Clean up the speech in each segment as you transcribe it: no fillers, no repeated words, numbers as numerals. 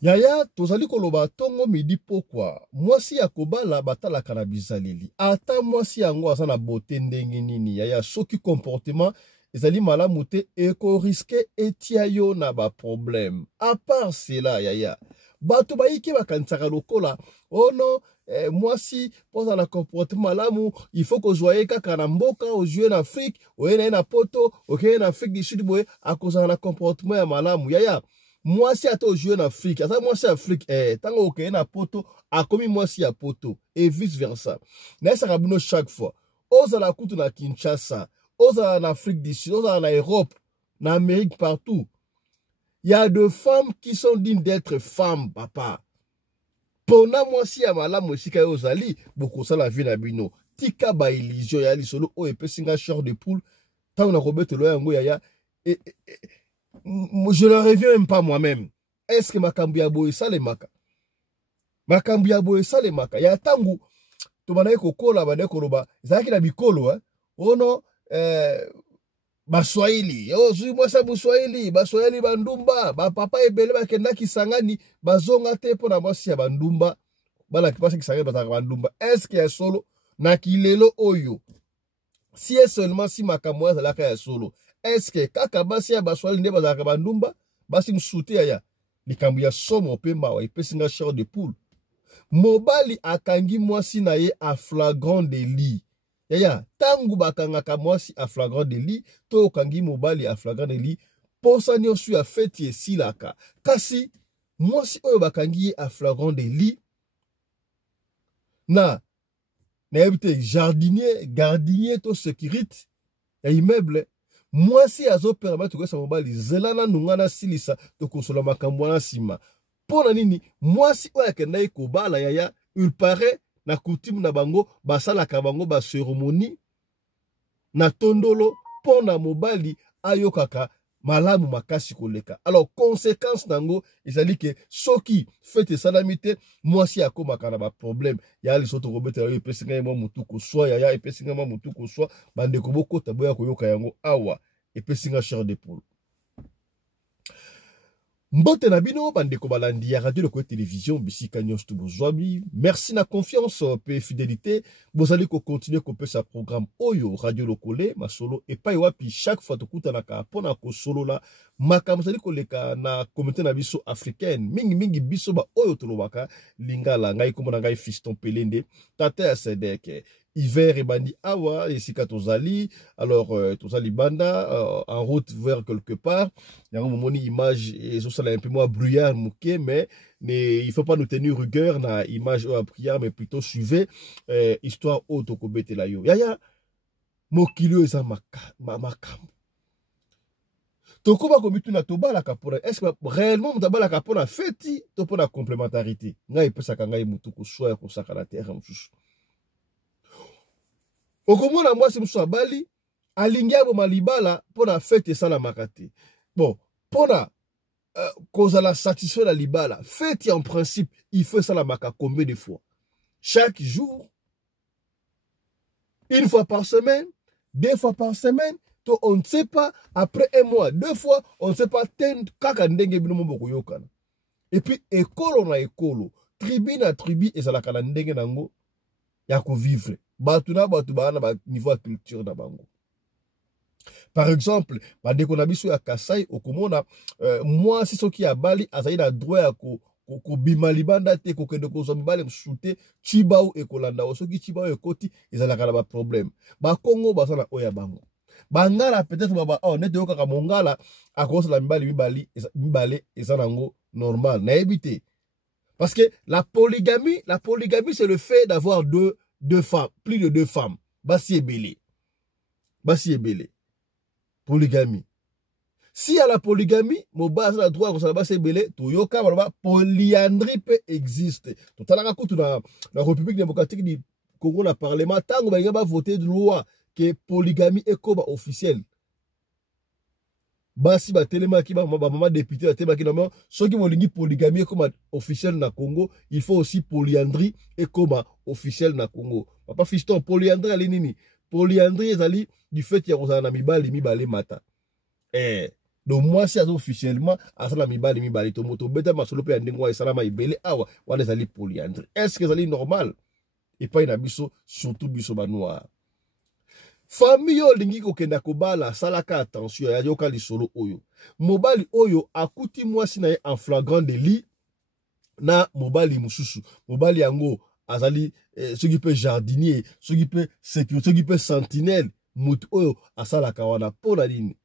Yaya, tozali koloba tongo midi pokwa. Mwasi ya kobala batala kana bizaleli. Ata mwasi yango aza na bote ndenge nini. Yaya, soki comportement ezali malamu te eko riske etia yo na ba problème. À part cela, yaya, bato baiki bakanisaka lokola, oh non, mwasi poza na comportement malamu, il faut que joye kaka na mboka, ojue na Afrique, oye na poto, oye na Afrique du Sud boye, akoza na comportement ya malamu. Yaya, mwasi ata ojue na Afrique, ata mwasi ya Afrique, tango okeye na poto, akomi mwasi ya poto, et vice versa. Na esaka bino chaque fois. Ozala kutu na Kinshasa, ozala na Afrique du Sud, ozala na Europe, na Amérique, partout. Il y a des femmes qui sont dignes d'être femmes, papa. Pona mwasi ya malamu esika yo ozali, boko sala vie na bino. Tika ba illusion ya lisolo o epesinga chair de poule. Tango na kobetelo yango yaya, je ne reviens même pas moi-même. Est-ce que makambu ya boye salemaka? Makambu ya boye salemaka. Ya tangu to banaye kokola banaye koloba, ezalaki na bikolo oh non, baswahili, oh zui mwasa muswahili, baswahili bandumba, ba papa ebele bakenda kisangani, bazonga te pona mwasi ya bandumba, bala kipasa kisangani bataka bandumba. Est-ce que ya solo na kilelo oyo? Si est seulement si makambu ya zalaka ya solo. Est-ce que kaka basi ya baswahili nde bazalaka bandumba, basi msute ya likambu ya somo pemba wa ipesinga chair de poule. Mobali akangi mwasi na ye a flagrant délit. Yaya, tangu bakangaka mwasi a flagrant délit, to kangi mobali a flagrant délit, posa nyonso ya feti esilaka. Kasi, mwasi oyo bakangi ye a flagrant délit, na ebite gardinier to sécurité, ya immeuble, mwasi azo permettre kwesa mobali, zelana nungana silisa, to konsola makambo na sima. Pona nini, mwasi oyo akenda ye kobala yaya, il paraît, na coutume na bango, basala kabango ba cérémonie, na tondolo, pona mobali, ayokaka, malamu makasi koleka. Alors, conséquence nango, ezali ke, soki, fete salamite, mwasi akomaka na ba problème, ya li soto robete, ya epesinga yama mutuko soa, ya epesinga yama mutuko soa, bande koboko taboya koyoka yango, awa, epesinga chair de poule. Mbote na bino bandeko balandi ya radio Lokoye télévision bisika nyonso tu bozwami. Merci na confiance pe fidélité. Bozali ko continuer ko pesa programme oyo radio Lokoye masolo epai wapi chaque fois tokutanaka pona ko solo la makambo zali koleka na communauté na biso africaine. Mingi biso ba oyo tolobaka lingala ngai komona ngai Fiston Pelende tata ya Sedek. Hiver et bandi awa esika tozali. Alors tozali banda en route vers quelque part. Yango moni image et ça là un peu moins brouillard mouké, mais il faut pas nous tenir rigueur na image à prière, mais plutôt suivre histoire auto kobete la yo. Yaya mokilo eza makam. Tokoba kobitu na tobala kapona. Est-ce que réellement mutabala kapona feti to pona complémentarité? Ngai pesa kangai mutu ko soya ko saka la terre msusu. Okomona mwasi msusu abali alingia bo malibala pona fete sala makate. Bon, pona kozala satisfait la libala, fête en principe, il faut ça la maka combien de fois? Chaque jour, une fois par semaine, 2 fois par semaine, on ne sait pas, après 1 mois, 2 fois, on ne sait pas, et puis, écolo na écolo, tribu na tribu, et ça la kalandenge nango, yako vivre. Batuna batubana ba niveau de culture na bango. Par exemple, bandeko na biso ya Kasai okomona moi si soki ya Bali azali na droit ya ko bima libanda te ko kende ko zomi bale msute chibao ekolanda soki chibao ekoti ezalaka na ba problème. Ba Congo basana oya bango. Bangala peut-être baba net yoka ka mongala akosa la mibali ezanango normal na ebité. Parce que la polygamie c'est le fait d'avoir deux femmes, plus de 2 femmes. Basi ebele. Polygamie. Si y a la polygamie, mon bas a droit à la sebele, toyoka malaba polyandrie peut exister. Tout à l'heure dans la République démocratique du Congo le parlement tango ba ngaba voter de loi que polygamie est comme officielle. Basi ba telema ki ba mama député ba telema ki normalement ceux qui volingi polygamie comme officielle na Congo, il faut aussi polyandrie et comme officielle na Congo. Papa Fiston polyandrie ali nini? Polyandrie ezali du fait qu'il y a na mibali mata. donc moi si officiellement asala mibali to moto beta masolo pe ndengwa esalama ibele awa wana ezali polyandre. Est-ce que ezali normal? Et pas na biso surtout biso ba noir. Famille oyo lingi kokenda kobala salaka attention ya yoka lisolo oyo. Mobali oyo akuti mwasi na ye en flagrant délit na mobali mususu. Mobali yango azali soki pe jardinier, soki pe sécurité, soki pe sentinelle, mutu oyo asalaka wana pona nini.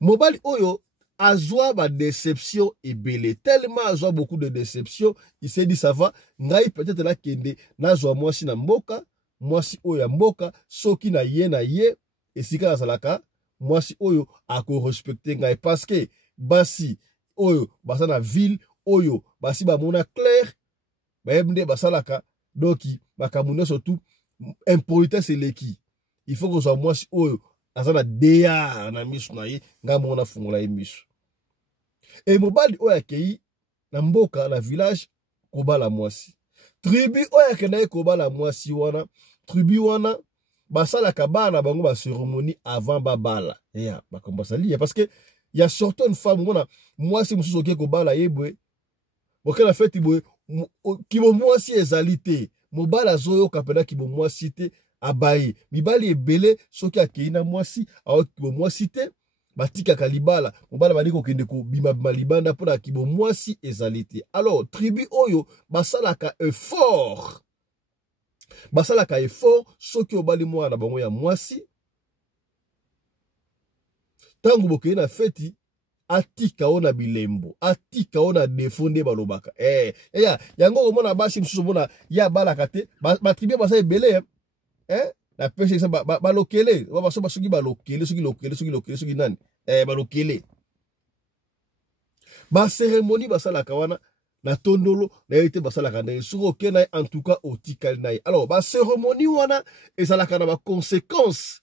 Mobali oyo azwa ba déception ebele, tellement azwa beaucoup de déception, il s'est dit ça va, ngai peut-être la kende nazwa mwasi na mboka, mwasi oyo ya mboka, soki na ye, esika azalaka, mwasi oyo ako respecter ngai, parce que basi oyo basa na ville, oyo basi ba mona clair, bayebnde basalaka, donc bakamune surtout impolitesse eleki. Il faut que soit mwasi oyo azana deya na misu na ye, nga mona fungola ye misu. Et mobali oyo akei na mboka na village kobala mwasi. Tribu oyo akenda ye kobala mwasi wana, tribu wana basalaka bana bango ba cérémonie avant babala. Ya bakomba sali parce que il y a certaines femmes mona mwasi mususu oke kobala yebwe. Okela feti boye kibo mwasi ezalité. Mobala zoyo kapena kibo mwasi te abaye. Mibali ebele soki akei na mwasi awo kibo mwasi te. Batika kalibala, mobala baliko kende ko bima libanda pona kibo mwasi ezalité. Alors, tribu oyo, basalaka effort. Basalaka effort, soki obali mwana bango ya mwasi. Tangu boke na feti, atika ona bilembo, atika ona defonde balobaka. Yango omona basi msusu mona ya balaka te, tribu basa ebele, la pêche ça balokele ba so basuki balokele soki nani balokele ba cérémonie basala kawana na tondolo na été basala kana soko kena en tout cas otikali na. Alors ba cérémonie wana ezalaka na ba conséquences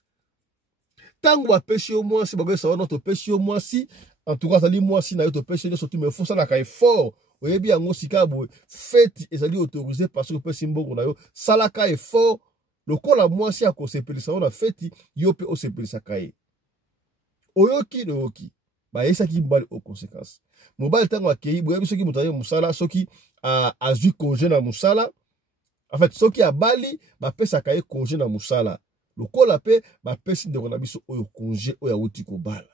tango ba pêche au moins si ba ça notre pêche au moins si en tout cas ça li moi si na yo to pêche surtout mais faut ça na ka effort oyebi yango sikabo fête ezali autorisé parce que pêche mbongo na yo salaka effort. Le kola mwasi ako sepelisa ona feti yope o sepelisa kaye. Oyoki no yoki. Ba yesa ki mbali o conséquence. Mobali tango akei boyebi soki mutaye musala soki azui congé na musala. En fait soki abali ba pesa kaye congé na musala. Le kola pe ba pesi ndeko na biso oyo congé oya wuti ko bala.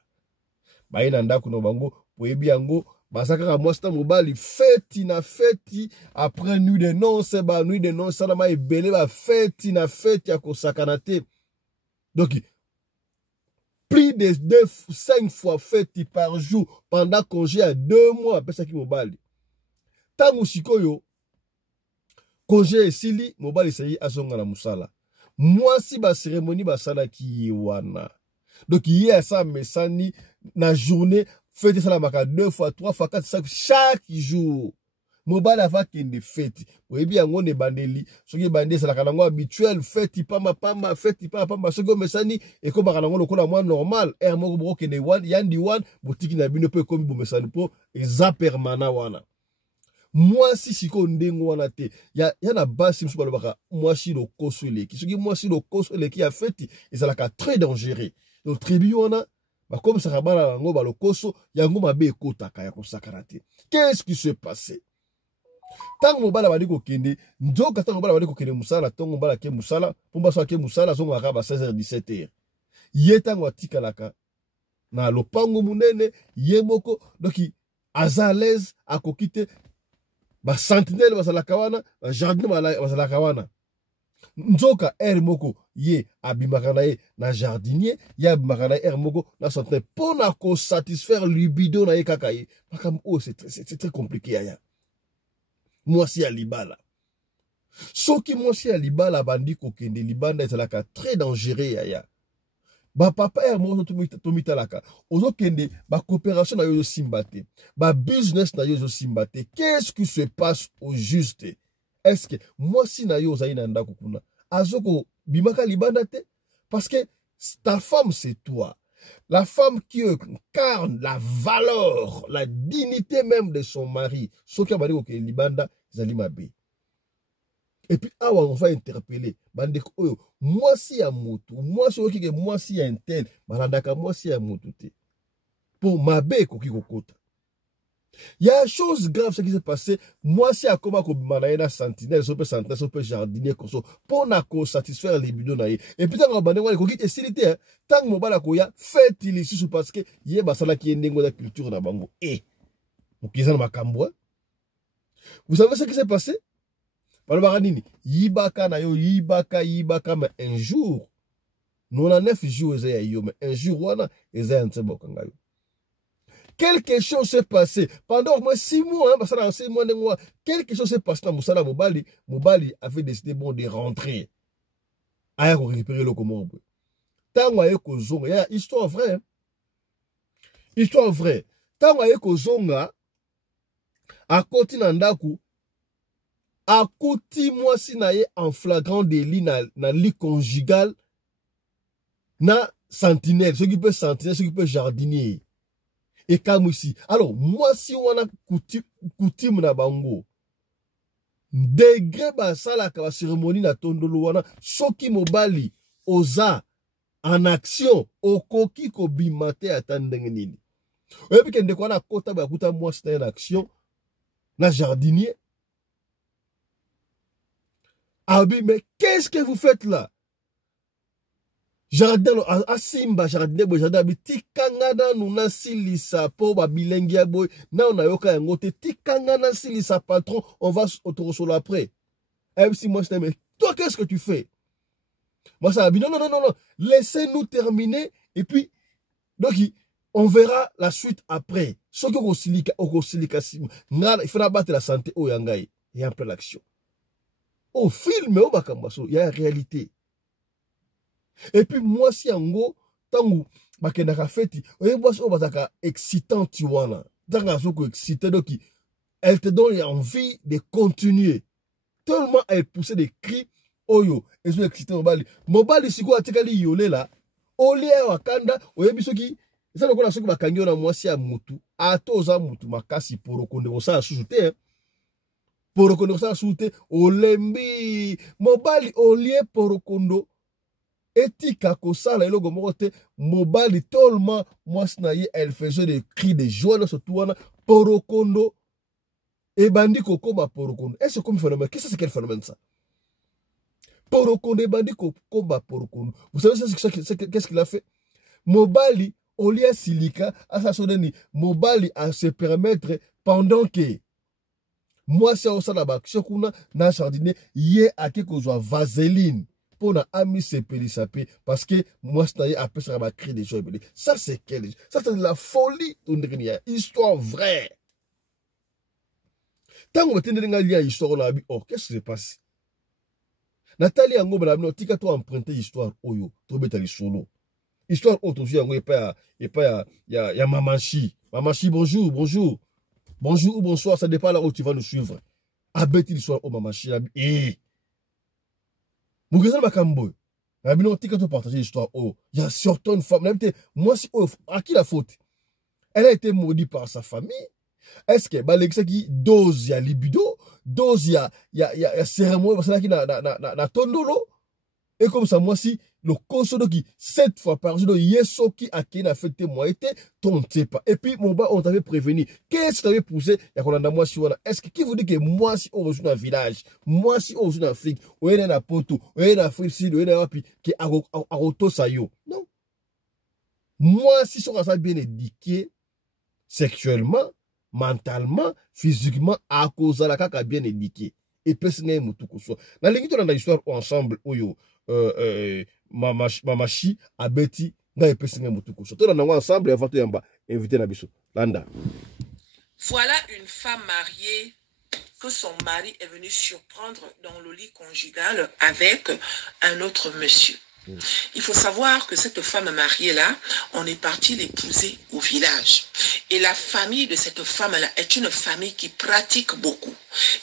Ba yena ndako no bango boyebi yango basaka mwasta mobali feti na feti après nuit de noces ba nuit de noces ça ma ebele ba feti na feti ya kosakana te. Donc plus de 5 fois feti par jour pendant congé à 2 mois après ça qui mobali. Tangu sikoyo congé esili mobali sayi azonga na musala. Mwasi ba cérémonie basala ki wana. Donc hier ça mesani na journée fête ça la maka 2 fois 3 fois 4 5 chaque jour. Mobile ava kende fête. Oyebi yango ne bandeli. Soki bande ça la kanango habituel fête pamba fête pamba soki mesani et ko bakanango lokola moi normal er moko boko kende wan yandi wan botiki na bino pe komi bo mesani po eza permanent wana. Moi si siko ndengo wana te ya na basi msuba lobaka moi si lo koso leki. Soki moi si lo koso leki ya fête ezalaka très dangereux. Donc tribu wana comme ça rabala ngo balokoso yango mabe ekotaka ya kosakana te. Qu'est-ce qui s'est passé? Tango mobala bali ko kende nzoka tango mobala bali ko kende musala tango mobala ke musala pomba so ke musala zongo akaba 16h 17h. Ye tango atikalaka na lopango munene ye moko donc azalaise akokite ba sentinelle basalaka wana ba jardin basalaka wana. Nzoka moko ye abimaka na ye na jardinier ye abimaka na ye moko na sentinelle pona ko satisfaire libido na ye kaka ye makam oh c'est très compliqué ya mwasi ya libala soki mwasi ya libala bandi kokende libanda ezalaka très dangereux ya ba papa moko tomitalaka ozokende ba coopération na yo simba te ba business na yo simba te. Qu'est-ce qui se passe au juste? Est-ce que mwasi na yo ozali na ndako kuna azoko bimaka libanda te? Parce que ta femme c'est toi. La femme qui incarne la valeur, la dignité même de son mari. Soki abandi ko libanda zali mabe. Et puis awa on va interpeller bande oyo mwasi ya mutu, mwasi oki ke mwasi ya intel, balandaka mwasi ya mutu te. pour mabe koki kokota. Il y a une chose grave ce qui s'est passé. Moi, si à comment qu'on m'a sentinelle, ça peut jardinier comme ça, pour satisfaire les bidons naïe. Et puis tant qu'on a bandé, qu'on quitte facilité, tant que mon bala koya fait il ici parce que y a basala qui est n'engo la culture na bango. Et donc ils ont ma cambois. Vous savez ce qui s'est passé? Par baranini, yibaka na yo yibaka mais un jour, nous on a 9 jours mais un jour on a un tsebo kangayo. Quelque chose s'est passé. Pendant au moins 6 mois, hein, 6 mois, quelque chose s'est passé dans Moussala Mobali. Mobali avait décidé bon, de rentrer. Aya ko récupérer le comment. Tango aye ko zonga, il y a histoire vraie. Hein? Histoire vraie. Tango aye ko zonga, à côté nandaku, à côté moi si naye en flagrant délit na lit conjugal, na sentinelle, ce qui peut sentinelle, ce qui peut jardinier. Et comme aussi. Alors, moi, si on a coutume na bango, degré basala ka cérémonie na tondolo wana, soki mobali oza en action, okoki ko bimate atandenge nini. Et puis kende kwa na kota ba kuta moi c'est en action na jardinier. Abi, mais qu'est-ce que vous faites là? Jardin a simba jardin boy jardin bi tikanga na nuna silisa po ba bilengia boy na on a yoka yango te tikanga na silisa patron on va autorosola après. Même si moi je t'aime, toi qu'est-ce que tu fais? Moi ça a dit non, laissez-nous terminer et puis donc on verra la suite après. Ce que au silika il faudra battre la santé au yangai et un peu l'action. Au film au bakambaso il y a la réalité. Et puis moi si yango tangu bakendaka feti oye boss o bataka excitant tu wana tanga soko excité donc elle te donne envie de continuer tellement elle poussait des cris oyo et so excité mobali siko atikali yole là olie wakanda oye bisoki ça donc na soko bakangi na moi si ya mutu atoza mutu makasi porokonde ko sa sujute porokondo sa sujute olembi mobali olie porokondo etika kosala eloko moko te mobali tellement mwasi na ye elle faisait des cris de joie dans ce tour porokondo et bandi kokoma porokondo est-ce comme phénomène qu'est-ce que c'est quel phénomène ça porokondo et bandi kokoma porokondo vous savez qu'est-ce qu'il a fait mobali au lieu silika à sa soneni mobali à se permettre pendant que moi c'est au sana ba kuna na jardinier ye ake kozwa vaseline pour na ami se pélisapé parce que moi c'est après ça va créer des choses ça c'est quel ça c'est de la folie histoire vraie tant on tende nga lia histoire na bi oh qu'est-ce qui se passe Nathalie yango bala no tika to emprunter histoire oyo to betali solo histoire auto yango et pas ya mamachi bonjour ou bonsoir ça dépend là où tu vas nous suivre abeti l'histoire au mamachi eh Mugezal Bakambo, Rabino tika to partager l'histoire. Oh, il y a certaines femmes, moi si oh, à qui la faute? Elle a été maudite par sa famille. Est-ce que balekisa qui dose ya libido, dose ya cérémonie parce que na tondolo et comme ça moi si le consodo qui 7 fois par jour yeso qui a qui n'a fait témoin était ton pas et puis mon bas on t'avait prévenu qu'est-ce que t'avais poussé ya kolanda moi si voilà est-ce que qui vous dit que moi si on rejoue dans village moi si on rejoue dans Afrique on est dans poto on est dans Afrique sud on est dans puis qui aroto sayo non moi si on a bien éduqué sexuellement mentalement physiquement à cause de la kaka bien éduqué et personne mutu koso na lingi to na histoire ensemble oyo mamachi abeti nga epesi nga mutu koso to na ensemble avant to yamba invité na biso landa. Voilà une femme mariée que son mari est venu surprendre dans le lit conjugal avec un autre monsieur. Il faut savoir que cette femme mariée-là, on est parti l'épouser au village. Et la famille de cette femme-là est une famille qui pratique beaucoup.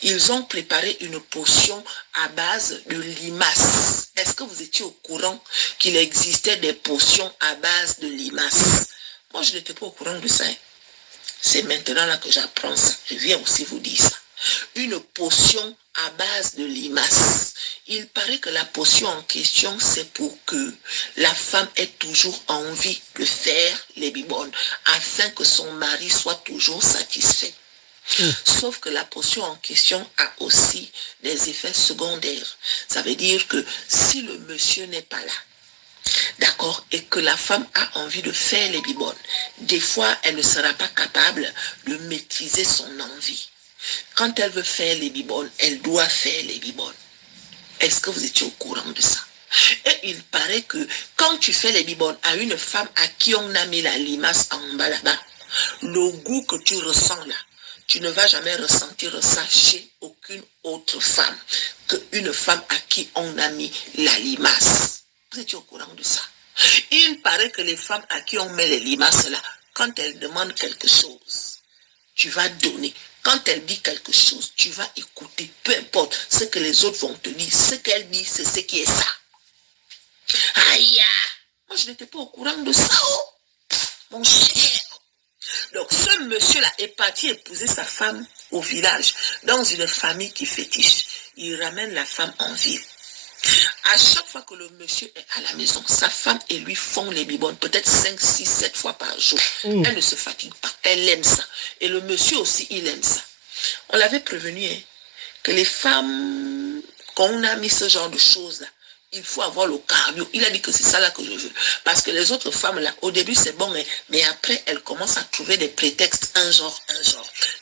Ils ont préparé une potion à base de limace. Est-ce que vous étiez au courant qu'il existait des potions à base de limace? Moi, je n'étais pas au courant de ça. C'est maintenant là que j'apprends ça. Je viens aussi vous dire ça. une potion à base de limaces. Il paraît que la potion en question, c'est pour que la femme ait toujours envie de faire les bibones, afin que son mari soit toujours satisfait. Sauf que la potion en question a aussi des effets secondaires. Ça veut dire que si le monsieur n'est pas là, d'accord, et que la femme a envie de faire les bibones, des fois, elle ne sera pas capable de maîtriser son envie. Quand elle veut faire les bibones, elle doit faire les bibones. Est-ce que vous étiez au courant de ça? Et il paraît que quand tu fais les bibones à une femme à qui on a mis la limace en bas là-bas, le goût que tu ressens là, tu ne vas jamais ressentir ça chez aucune autre femme qu'une femme à qui on a mis la limace. Vous étiez au courant de ça? Il paraît que les femmes à qui on met les limaces là, quand elles demandent quelque chose, tu vas donner. Quand elle dit quelque chose, tu vas écouter. Peu importe ce que les autres vont te dire. Ce qu'elle dit, c'est ce qui est ça. Aïe! Moi, je n'étais pas au courant de ça, oh, mon cher. Donc, ce monsieur-là est parti épouser sa femme au village, dans une famille qui fétiche. Il ramène la femme en ville. À chaque fois que le monsieur est à la maison, sa femme et lui font les bibones, peut-être 5, 6, 7 fois par jour. Elle ne se fatigue pas, elle aime ça. Et le monsieur aussi, il aime ça. On l'avait prévenu, hein, que les femmes, quand on a mis ce genre de choses-là, il faut avoir le cardio. Il a dit que c'est ça là que je veux. Parce que les autres femmes là, au début c'est bon, hein, mais après elles commencent à trouver des prétextes, un genre.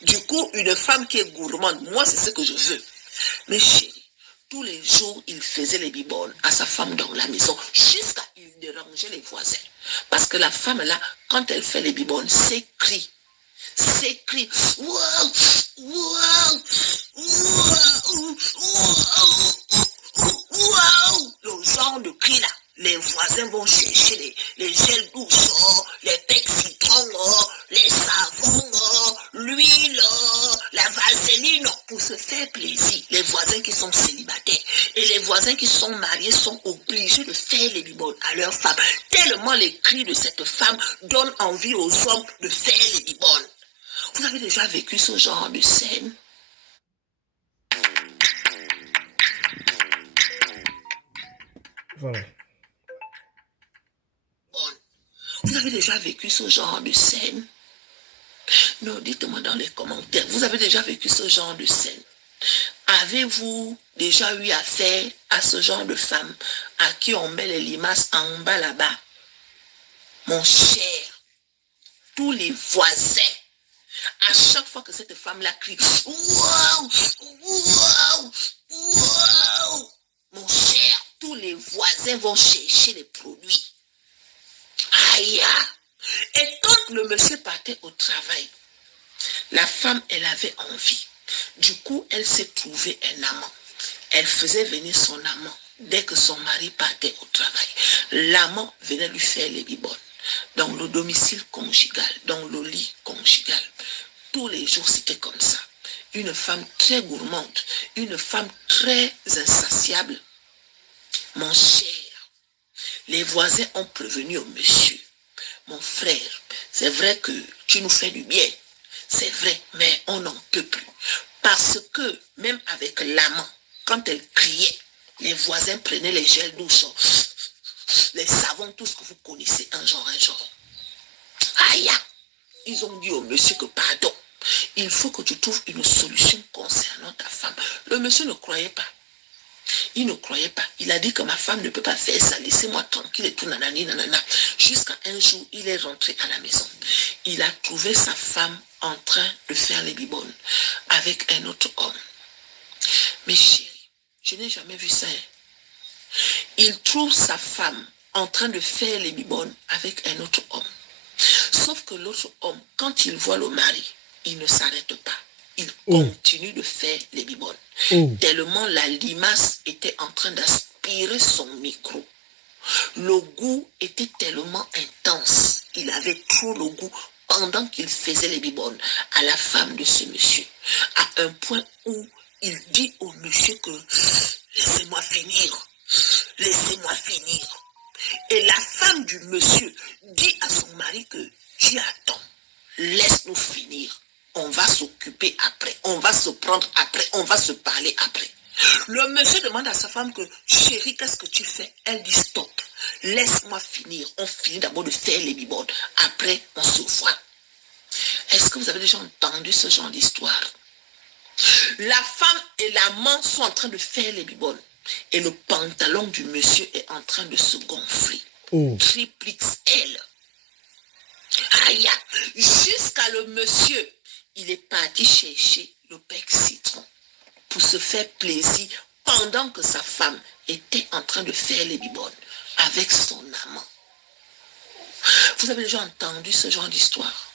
Du coup, une femme qui est gourmande, moi c'est ce que je veux. Mais chérie, tous les jours, il faisait les bibones à sa femme dans la maison, jusqu'à il dérangeait les voisins. Parce que la femme là, quand elle fait les bibones, c'est cri. C'est cri. Wow, wow, wow, wow. Le genre de cri là, les voisins vont chercher les gels douces, les pecs citron, les savons, l'huile, la vaseline, pour se faire plaisir. Les voisins qui sont célibataires et les voisins qui sont mariés sont obligés de faire les bibones à leur femme. Tellement les cris de cette femme donnent envie aux hommes de faire les bibones. Vous avez déjà vécu ce genre de scène? Voilà. Vous avez déjà vécu ce genre de scène? Non, dites-moi dans les commentaires. Vous avez déjà vécu ce genre de scène? Avez-vous déjà eu affaire à ce genre de femme à qui on met les limaces en bas là-bas? Mon cher, tous les voisins, à chaque fois que cette femme-là crie, waouh, waouh, waouh, mon cher, tous les voisins vont chercher les produits. Aïe! Et quand le monsieur partait au travail, la femme, elle avait envie. Du coup, elle s'est trouvée un amant. Elle faisait venir son amant dès que son mari partait au travail. L'amant venait lui faire les bibones dans le domicile conjugal, dans le lit conjugal. Tous les jours, c'était comme ça. Une femme très gourmande, une femme très insatiable. Mon cher, les voisins ont prévenu au monsieur. Mon frère, c'est vrai que tu nous fais du bien. C'est vrai, mais on n'en peut plus. Parce que même avec l'amant, quand elle criait, les voisins prenaient les gels douces, les savons, tout ce que vous connaissez, un genre. Aïe! Ils ont dit au monsieur que pardon, il faut que tu trouves une solution concernant ta femme. Le monsieur ne croyait pas. Il ne croyait pas. Il a dit que ma femme ne peut pas faire ça. Laissez-moi tranquille et tout, nanani, nanana. Jusqu'à un jour, il est rentré à la maison. Il a trouvé sa femme en train de faire les bibones avec un autre homme. Mais chérie, je n'ai jamais vu ça. Il trouve sa femme en train de faire les bibones avec un autre homme. Sauf que l'autre homme, quand il voit le mari, il ne s'arrête pas. Il continue de faire les bibones. Tellement la limace était en train d'aspirer son micro. Le goût était tellement intense. Il avait trop le goût pendant qu'il faisait les bibones à la femme de ce monsieur. À un point où il dit au monsieur que laissez-moi finir. Laissez-moi finir. Et la femme du monsieur dit à son mari que tu attends. Laisse-nous finir. On va s'occuper après, on va se prendre après, on va se parler après. Le monsieur demande à sa femme que, chérie, qu'est-ce que tu fais? Elle dit, stop, laisse-moi finir. On finit d'abord de faire les bibodes. Après, on se voit. Est-ce que vous avez déjà entendu ce genre d'histoire? La femme et l'amant sont en train de faire les bibodes. Et le pantalon du monsieur est en train de se gonfler. Triple XL. Aïe, jusqu'à le monsieur, il est parti chercher le bec citron pour se faire plaisir pendant que sa femme était en train de faire les bibodes avec son amant. Vous avez déjà entendu ce genre d'histoire?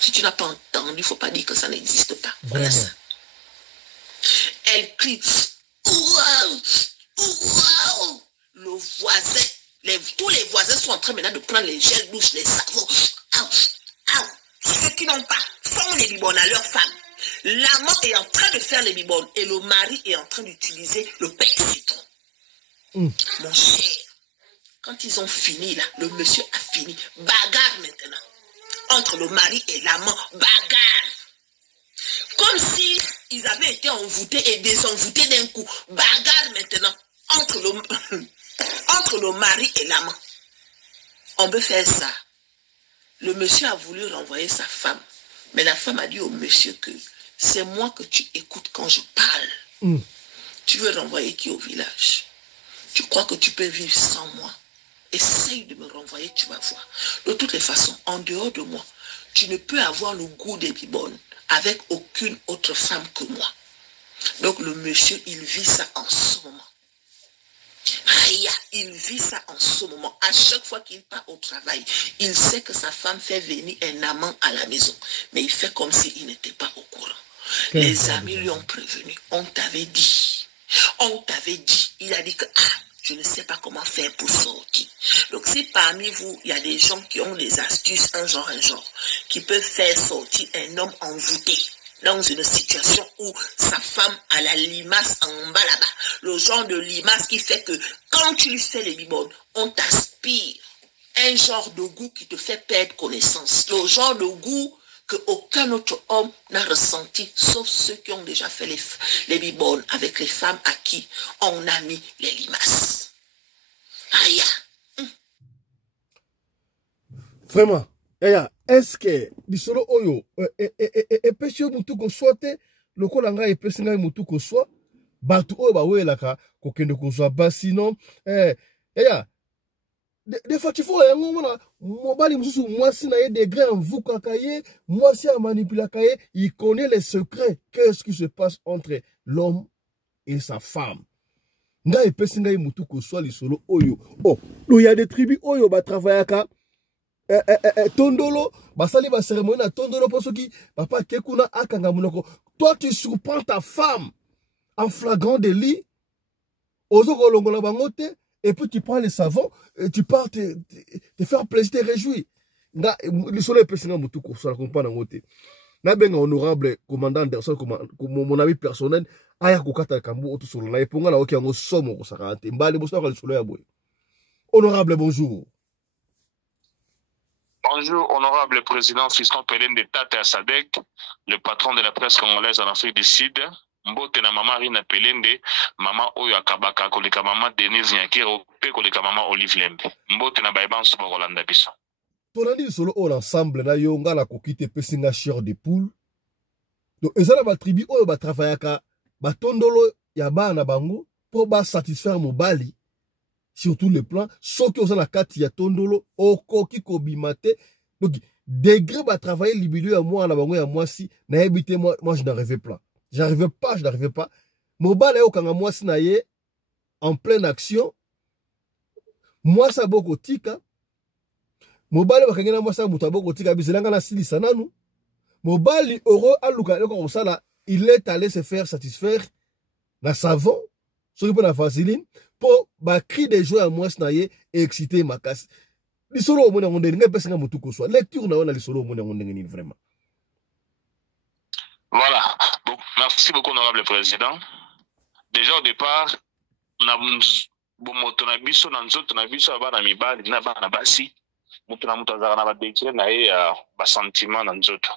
Si tu n'as pas entendu, il ne faut pas dire que ça n'existe pas. Voilà ça. Elle crie. Waouh! Waouh! Le voisin, tous les voisins sont en train maintenant de prendre les gels douches, les savons. Ceux qui n'ont pas font les bibones à leur femme. L'amant est en train de faire les bibones et le mari est en train d'utiliser le bec citron. Mon cher, quand ils ont fini là, le monsieur a fini. Bagarre maintenant. Entre le mari et l'amant, bagarre. Comme si ils avaient été envoûtés et désenvoûtés d'un coup. Bagarre maintenant. Entre le mari et l'amant. On peut faire ça. Le monsieur a voulu renvoyer sa femme. Mais la femme a dit au monsieur que c'est moi que tu écoutes quand je parle. Tu veux renvoyer qui au village? Tu crois que tu peux vivre sans moi? Essaye de me renvoyer, tu vas voir. De toutes les façons, en dehors de moi, tu ne peux avoir le goût des bibones avec aucune autre femme que moi. Donc le monsieur, il vit ça en ce moment. Aïe, il vit ça en ce moment. À chaque fois qu'il part au travail, il sait que sa femme fait venir un amant à la maison. Mais il fait comme s'il n'était pas au courant. Les amis lui ont prévenu. On t'avait dit. On t'avait dit. Il a dit que, je ne sais pas comment faire pour sortir. Donc si parmi vous, il y a des gens qui ont des astuces, un genre, qui peuvent faire sortir un homme envoûté dans une situation où sa femme a la limace en bas là-bas. Le genre de limace qui fait que quand tu lui fais les bibones, on t'aspire un genre de goût qui te fait perdre connaissance. Le genre de goût qu'aucun autre homme n'a ressenti, sauf ceux qui ont déjà fait les bibones avec les femmes à qui on a mis les limaces. Aïe. Vraiment. Est-ce que bisolo oyo epesi mutu ko sote lokola nga epesi nga mutu ko so batu oyo bawelaka kokende kozwa basi non des fois tu faut yango mona mobali mususu mwasi na ye degré mvukaka ye mwasi a manipulaka ye, il connaît les secrets, qu'est-ce qui se passe entre l'homme et sa femme. Nga epesi nga mutu ko so lisolo oyo il y a des tribus oyo ba travaillaka tondolo basali ba cérémonie na tondolo poso ki papa kekuna akanga munoko. Toi tu surprends ta femme en flagrant délit ozo kolongola bangote et puis tu prends les savons et tu pars te faire plaisir, te réjouir. Nga le soleil peut singa mutu ko so comprendre ngote na benga honorable commandant Anderson mon ami personnel aya kokata kambu oto solo na eponga na oki yango somo ko sakante mbali boso ka le soleil ya boy. Honorable, bonjour. Bonjour, honorable président Fiston Pelende de Tata Sadek, le patron de la presse congolaise en Afrique du Sud. Mbote na mama Rina Pelende, mama Oyo Akabaka, koleka mama Denise Nyakiro, pe koleka mama Olive Lembe. Mbote na baiban suba Rolanda Biso. Ton a dit solo on ensemble na yonga la kokite pesinga chair de poule. Donc ezala ba tribu oyo ba travaillaka ba tondolo ya bana bango pour ba satisfaire mobali. Sur tous les plans, ceux qui ont la carte ya tondolo, okoki kobimate. Donc, degré va travailler libido à moi, na bango ya moi si, na habité moi je n'arrivais pas. Je n'arrivais pas. Mobile est au kanga moi si na ye, en pleine action. Moi ça boko tika. Mobile va kanga moi ça mutaboko tika, biselanga na sili sananu. Mobile euro aluka comme ça là, il est allé se faire satisfaire na savon, ce qui peut la vaseline. Pour ba cri des joie à moi snaye et exciter ma casse. Lisolo mona onde nga pesinga mutu ko so. Lecture na ona lisolo mona onde ngini vraiment. Voilà. Bon, merci beaucoup honorable président. Déjà au départ, na bomoto na biso na nzoto na biso bana mibali na bana basi. mutu na mutu azaka na badekire na ye ya basentiment na nzoto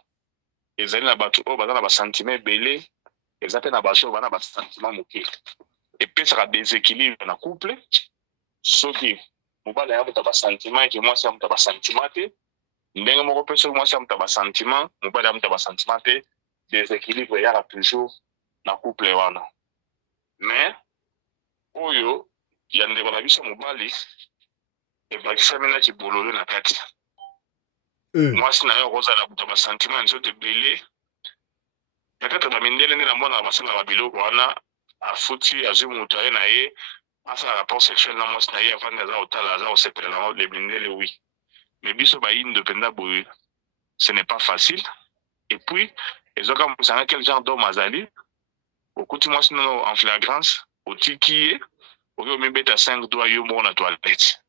ezali na bato oyo baza na basentiment ebele eza mpe na bato oyo baza na basentiment moke epesaka déséquilibre na couple soki mobali ayamuta basentiment eke mwasi amuta basentiment te ndenge moko mpe soki mwasi amuta basentiment mobali amuta basentiment te déséquilibre eyaka toujours na couple wana mais oyo ya ndeko na biso mobali ebakisami na kibololo na kati mwasi na yo kozala buta basentiment nzoto ebele peut-être bamindele nde na mwana basalaka biloko wana afuti azwi moto aye na ye asala rapport sexuel na mwasi na ye avandi aza kotala aza kosepela nango lebindele oui mais biso bayindo mpenza boye ce n'est pas facile et puis ezokamwisanga quel genre d'homme azali okuti mwasi nono en flagrance otiki ye oki omibeta 5 doigts yo moko na toilette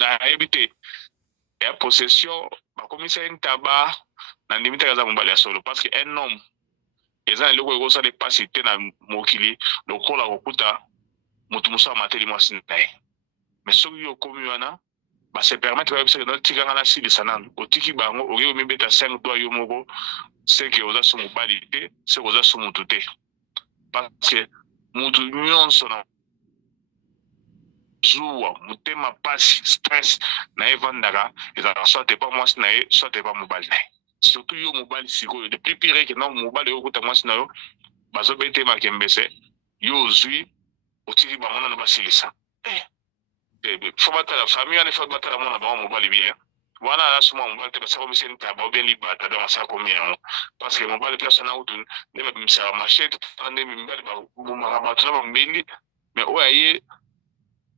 nayebi te ya possession bakomisa ye ntaba na ndimi te aza mobali ya solo parce que un homme eza na eloko ekosala epasi te na mokili lokola kokuta motu mosu amateli mwasi na ye mais soki yo okomi wana base permettre bayebisa keno tikanga na silisa nanu otiki bango oki omibeta 5 doigts yo moko seke oza so mobali te seke oza so motu te parce que motu nyonso na zuwa motema pasi stress na ye evandaka ezalaka soit epa mwasi na ye soit epa mobali na ye surtout yo mobali sikoyo depuis pire ke na mobali oyo okuta mwasi na yo bazobete makembese yo ozwi otiki bango nano basilisa fo batala famille wana fo batala mwana bango mobali bien wana alasoma mobali te basaka komiseni taba obien libata donc asaka komi yango parce que mobali place wana kutu nde babimisaka machete nde mibali babomaka bato na bambendi mais oyo aye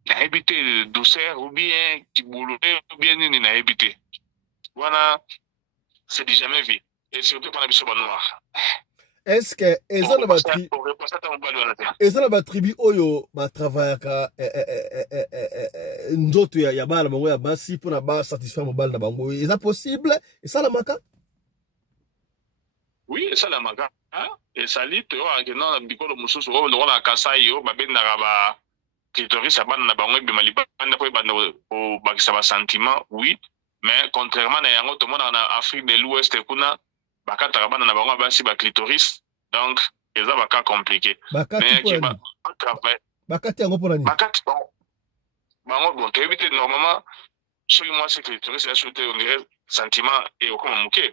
nayebi te douceur ou bien kibolole ou bien nini nayebi te wana c'est du jamais vu et surtout mpona biso banoir est-ce que eza na batribu oyo batravayaka nzoto ya bana bango ya basi mpona basatisfaire mobali na bango eza possible esalamaka oui esalamaka esali toyokaka no na bikolo mosusu oyo lokola na kasai oyo babendaka ba clitoris ya bana na bango ebima libanda mpo ebanda kobakisa basentiment oui mais contrairement na yango tomonaka na Afrique de l'Ouest kuna bakataka bana na bango basi baclitoris donc eza baka compliqué bakati yango mpona nini bakati bango bon toyebi te normalement soki mwasi clitoris ya soki te ondire sentiment ekokoma moke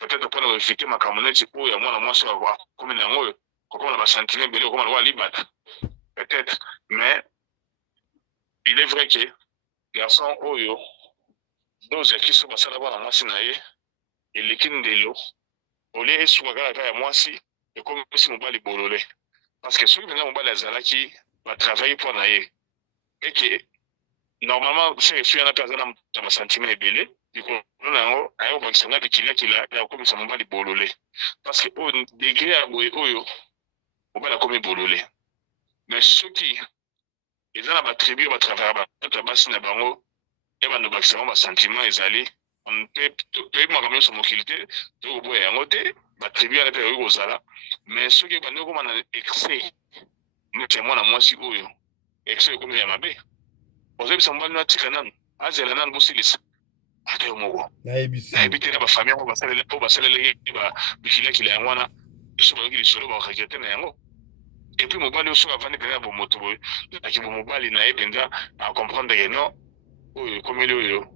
peut-être mpona koefike makambo neti oyo ya mwana mwasi akomi na yango oyo kokoma na basentiment ebele okoma lokola libata peut-être mais il est vrai que garçon oyo dose ya kiso basala bana mwasi na ye eleki ndelo olie esuka kaka ya mwasi ekomisi mobali bolole parce que soki mpenza mobali azalaki batravaille mpo na ye eke normalement se esu yana mpe aza na basentiment ebele likolo na yango aye kobakisa nga likiliakila ya kokomisa mobali bolole parce que oyo degré ya boye oyo mobali akomi bolole mais soki eza na batribu oyo batravaillaka bato ya basi na bango ebanda obakisa bango basentiment ezali toyebi makambo nyonso mokili te tokoboya yango te batribu wana mpe yakoki kozala mais soki ebandi okoma na excès neti ya mwana mwasi oyo excès ekomi ya mabe ozoyebisa mobali no atika nanu azela nanu bosilisa ata yo moko nayebi te na bafamille yango oyo basaleleki bikiliakila yango wana biso bayoki lisolo baregrete na yango epuis mobali oyo soki avandi mpenza bomoto boye aki bomobali na ye mpenza acomprendre ke non oyo ekomeli oyo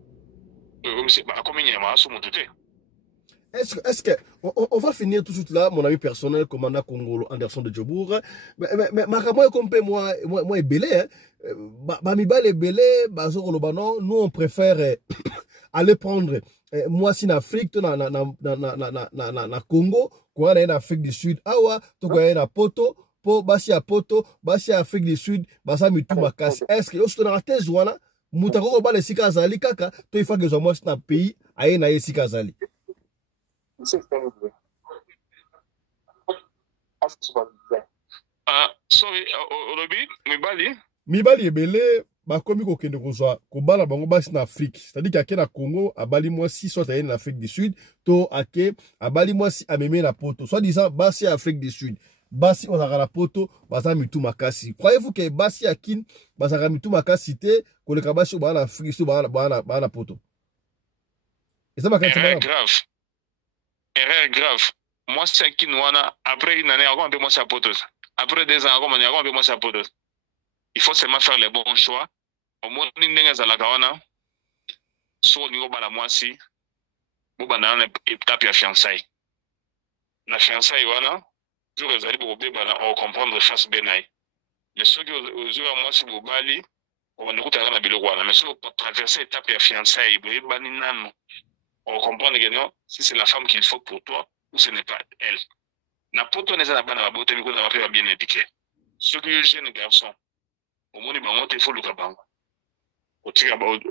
Est-ce que on va finir tout de suite là, mon ami personnel, commandant Congolo Anderson de Djobour. Mais moi, comme moi, belé, Bamibal belé, nous on préfère aller prendre moi si en Afrique, na Congo, quoi en Afrique du Sud, awa, to quoi en Poto, po basi a Poto, basi a Afrique du Sud, basa mitu makasi. Est-ce que on a tes zwana? Mutako ba le sika azali kaka to ifa ke zo mwasi na pays aye na ye sika azali sorry olobi mibali ebele bakomi kokende kozwa kobala bango basi na Afrique c'est-à-dire qu'ake na Congo abali mwasi soit aye na Afrique du Sud to ake abali mwasi ameme na Poto soit disant basi ya Afrique du Sud basi ozaka na poto baza mitu makasi. Croyez-vous que basi ya kin bazaka mitu makasi te koleka basi oyo bana Afrique so bana poto? Erreur grave. Erreur grave. Moi c'est kin wana après une année encore un peu moins sa poto. Après 2 ans encore un peu moins sa poto. Il faut seulement faire les bons choix. Au moins ndenge zalaka wana so ningo bala mwasi bo bana na étape ya fiançailles. Na fiançailles wana jour ezali bobe bana on comprendre face benai. Mais ceux qui aux yeux moi si bobali on ne kutaka na biloko wana mais ceux qui traverser étape ya fiançailles boye bani nano on comprend que non si c'est la femme qu'il faut pour toi ou ce n'est pas elle. Na poto neza na bana babote biko na ba bien éduqué. Ceux qui jeunes garçons au monde bango te faut le kabango. Otika ba odo.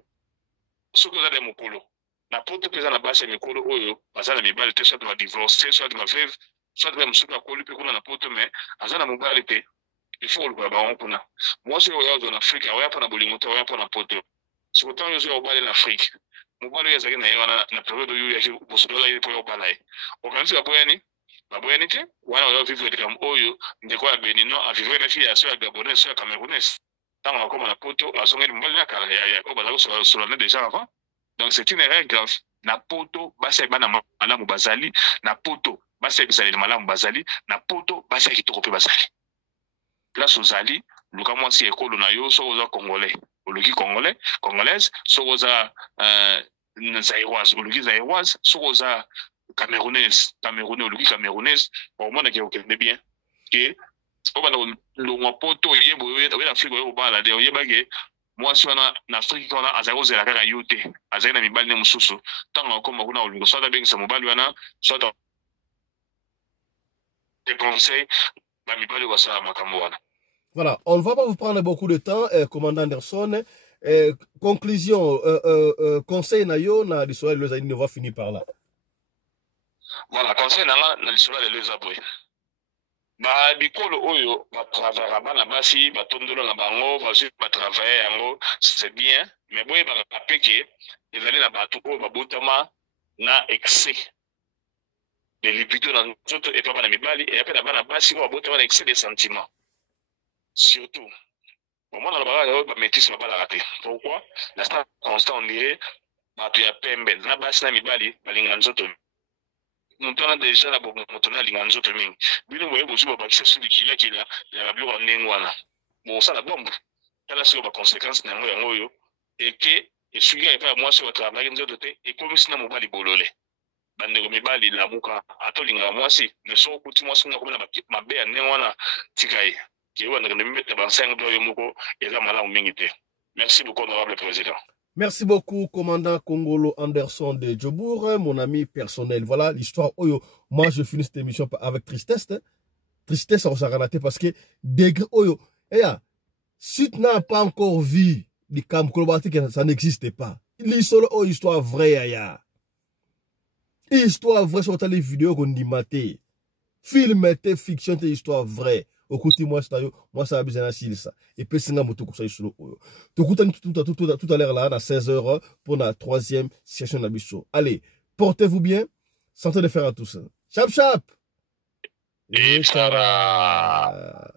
Ceux qui ont des mokolo na poto pesa na base mikolo oyo bazana mibali te soit va divorcer soit va veuve soit même ceux qui a collé kuna na poto mais azana mobali te il faut le kabango kuna. Moi c'est au en Afrique oya pa na bolingo te oya pa na poto. C'est autant yo zo obali en Afrique. Mobali ya zaki na yona na période yo ya bosodola ile po yo balai. Okanisi ka boyani baboyani te wana oyo vivre de comme oyo ndeko ya Benino a vivre na fille ya so ya Gabonais so ya Camerounais. Tant on a poto a sonné mbali na kala ya ko bazalo sur la déjà avant. Donc c'est une erreur grave. Na poto basa bana malamu bazali na poto basa bizali malamu bazali na poto basa kitoko pe bazali. Place ozali luka mwasi ekolo na yo so oza congolais ologi congolais congolaise so oza zaïroise ologi zaïroise so oza camerounaise ologi camerounaise au monde qui est bien que on va le poto yebo en Afrique yo bala de yebage moi si on a en Afrique on a azaro zela kaka yote azali na mibali ne mususu tango akoma kuna olingo so da bengisa mobali wana so da des conseils ba mibali wasa makambo wana. Voilà, on ne va pas vous prendre beaucoup de temps, commandant Anderson. Conclusion, conseil nayo na l'histoire de l'Ozani, on va finir par là. Voilà, conseil na l'histoire de l'Ozaboué. Ba bikolo oyo ba travailler bana basi ba tondolo na bango ba travailler yango c'est bien mais boye ba kapeke ezali na batu ko ba botama na excès de libido na nzoto et pas na mibali et après na bana basi ko ba botama na excès de sentiments. Surtout, au moment où on va mettre sur la balle. Pourquoi? L'instant constant, on dirait, tu as pembe, na basi na mibali, balinganzoto. Nous avons déjà la bonne montagne linganzoto ming. Bino moye bozu ba bakisa sur le kila, ya ba bio ndengwana. Bon ça la bombe. Kala sur ba conséquences na ngo yo et que et suivi et pas moi sur travail nzoto te et comme si na mobali bolole. Bandeko mibali la muka atolinga mwasi, ne so kuti mwasi na komena ba be ndengwana tikaye. Merci beaucoup, honorable président. Merci beaucoup, commandant Kongolo Anderson de Djobour, mon ami personnel. Voilà l'histoire. Moi, je finis cette émission avec tristesse. Tristesse, on s'est raté parce que degré Oyo. Si tu n'as pas encore vu les camps colobatiques, ça n'existait pas. L'histoire vraie, histoire vraie sur les vidéos qu'on dit maté. Film, fiction, histoire vraie. Écoutez-moi, moi, ça a besoin de ça. Et puis, c'est un moto comme ça. Tout à l'heure, là, à 16h, pour la 3e session de la. Allez, portez-vous bien. Santé de faire à tous. Chap, chap! Et chara!